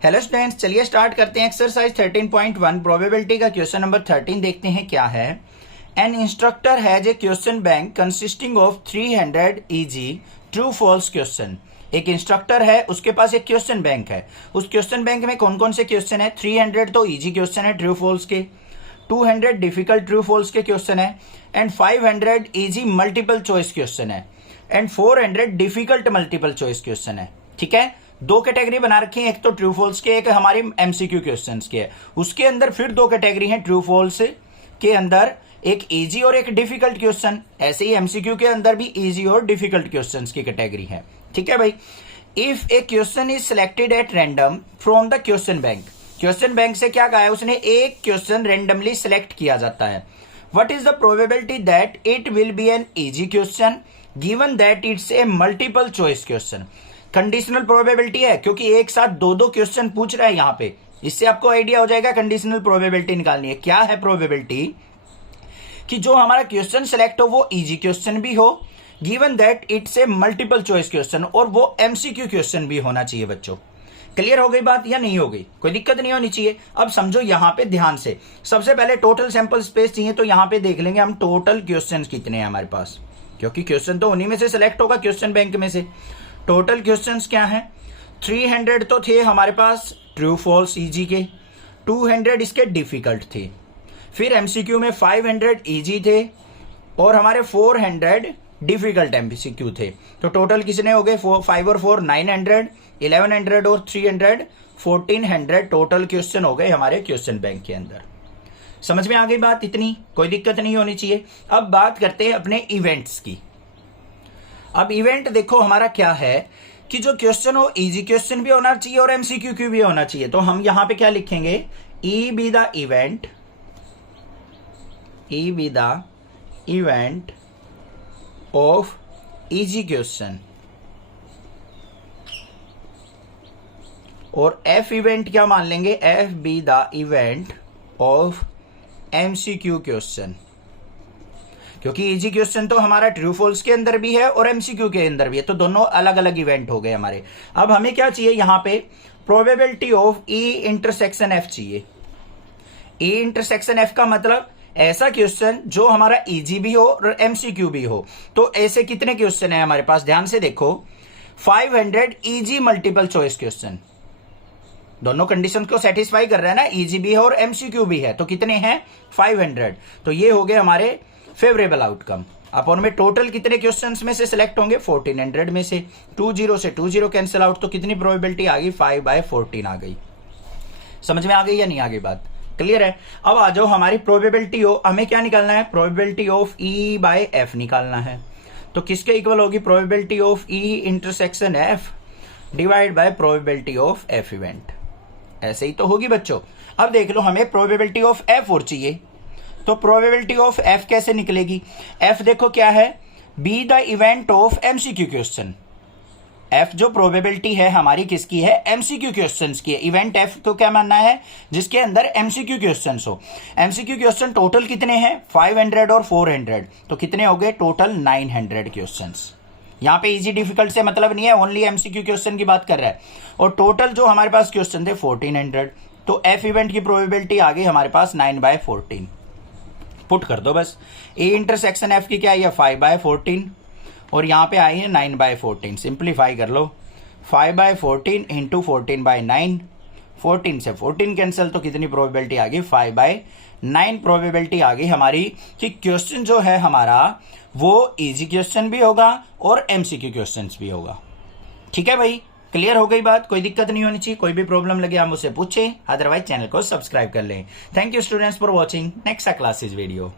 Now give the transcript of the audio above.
Hello students, चलिए start करते हैं एक्सरसाइज 13.1 प्रोबेबिलिटी का क्वेश्चन नंबर 13 देखते हैं क्या है। An instructor has a question bank consisting of 300 easy true false question. एक इंस्ट्रक्टर है, उसके पास एक क्वेश्चन बैंक है। उस क्वेश्चन बैंक में कौन कौन से क्वेश्चन है? 300 तो इजी क्वेश्चन है ट्रू फॉल्स के, 200 डिफिकल्ट ट्रू फॉल्स के क्वेश्चन है, and 500 easy multiple choice question है, and 400 difficult multiple choice question है। ठीक है, दो कैटेगरी बना रखी है, एक तो ट्रू फॉल्स के, एक हमारी एमसीक्यू क्वेश्चंस के है। उसके अंदर फिर दो कैटेगरी हैं, ट्रू फॉल्स के अंदर एक इजी और एक डिफिकल्ट क्वेश्चन। ऐसे ही एमसीक्यू के अंदर भी इजी और डिफिकल्ट क्वेश्चंस की कैटेगरी है। ठीक है भाई, if A question is selected at random from the question bank, question bank से क्या कहा है उसने? एक क्वेश्चन रेंडमली सिलेक्ट किया जाता है। What is the probability that it will be an easy question given that it's a multiple choice question. Conditional probability है, क्योंकि एक साथ दो दो क्वेश्चन पूछ रहा है यहां पे। इससे आपको आइडिया हो जाएगा कंडीशनल प्रोबेबिलिटी निकालनी है। क्या है प्रोबेबिलिटी? कि जो हमारा क्वेश्चन सेलेक्ट हो वो इजी क्वेश्चन भी हो, given that it's a multiple choice question, और वो एमसीक्यू क्वेश्चन भी होना चाहिए। बच्चों क्लियर हो गई बात या नहीं हो गई? कोई दिक्कत नहीं होनी चाहिए। अब समझो यहां पे ध्यान से, सबसे पहले टोटल सैंपल स्पेस चाहिए, तो यहां पे देख लेंगे हम टोटल क्वेश्चन कितने हैं हमारे पास, क्योंकि क्वेश्चन तो उन्हीं में से सिलेक्ट होगा, क्वेश्चन बैंक में से। टोटल क्वेश्चंस क्या हैं? 300 तो थे हमारे पास ट्रू फॉल्स इजी के, 200 इसके डिफिकल्ट थे, फिर एमसीक्यू में 500 इजी थे, और हमारे 400 डिफिकल्ट एमसीक्यू थे। तो टोटल कितने हो गए? 5 और 4 900, 1100 और 300 1400 टोटल क्वेश्चन हो गए हमारे क्वेश्चन बैंक के अंदर। समझ में आ गई बात? इतनी कोई दिक्कत नहीं होनी चाहिए। अब बात करते हैं अपने इवेंट्स की। अब इवेंट देखो हमारा क्या है कि जो क्वेश्चन हो इजी क्वेश्चन भी होना चाहिए और एमसीक्यू भी होना चाहिए। तो हम यहां पे क्या लिखेंगे? E be the event, E be the event of easy question, और एफ इवेंट क्या मान लेंगे? F be the event of MCQ question, क्योंकि इजी क्वेश्चन तो हमारा ट्रू फॉल्स के अंदर भी है और एमसीक्यू के अंदर भी है, तो दोनों अलग अलग इवेंट हो गए हमारे। अब हमें क्या चाहिए यहां पे? Probability of E intersection F चाहिए। ई इंटरसेक्शन एफ का मतलब ऐसा क्वेश्चन जो हमारा इजी भी हो और एमसीक्यू भी हो। तो ऐसे कितने क्वेश्चन है हमारे पास? ध्यान से देखो, 500 इजी मल्टीपल चॉइस क्वेश्चन, दोनों कंडीशन को सेटिस्फाई कर रहा है ना, इजी भी है और एमसीक्यू भी है। तो कितने हैं? 500। तो ये हो गए हमारे फेवरेबल आउटकम। अपन में टोटल कितने क्वेश्चंस में से सिलेक्ट होंगे? 1400 में से। 20 से 20 कैंसिल आउट, तो कितनी प्रोबेबिलिटी आ गई? 5/14 आ गई। समझ में आ गई या नहीं आ गई बात? क्लियर है? अब आ जाओ हमारी प्रोबेबिलिटी हो, हमें क्या निकालना है? Probability of E bye F निकालना है। तो किसके इक्वल होगी? Probability of E intersection F divide by probability of F event. ऐसे ही तो होगी बच्चों। अब देख लो, हमें प्रोबेबिलिटी ऑफ एफ और चाहिए, तो प्रोबेबिलिटी ऑफ एफ कैसे निकलेगी? एफ देखो क्या है? Be the event of MCQ question. F जो प्रोबेबिलिटी है हमारी किसकी है? एमसीक्यू क्वेश्चंस की है। इवेंट एफ को क्या मानना है? जिसके अंदर एमसीक्यू क्वेश्चंस हो। एमसीक्यू क्वेश्चन टोटल कितने हैं? 500 और 400, तो कितने हो गए? Total 900 questions. यहां पे इजी डिफिकल्ट से मतलब नहीं है, ओनली एमसीक्यू क्वेश्चन की बात कर रहा है। और टोटल जो हमारे पास क्वेश्चन थे 1400, तो एफ इवेंट की प्रोबेबिलिटी आ गई हमारे पास 9/14। पुट कर दो बस। ए इंटरसेक्शन एफ की क्या है? 5/14, और यहां पे आई है 9/14। सिंप्लीफाई कर लो, 5/14 इंटू 14/9, 14 से 14 कैंसिल, तो कितनी प्रोबेबिलिटी आ गई? 5/9 प्रोबेबिलिटी आ गई हमारी कि क्वेश्चन जो है हमारा वो इजी क्वेश्चन भी होगा और एमसीक्यू क्वेश्चन भी होगा। ठीक है भाई, क्लियर हो गई बात? कोई दिक्कत नहीं होनी चाहिए। कोई भी प्रॉब्लम लगे आप मुझसे पूछें, अदरवाइज चैनल को सब्सक्राइब कर लें। Thank you students for watching next classes video.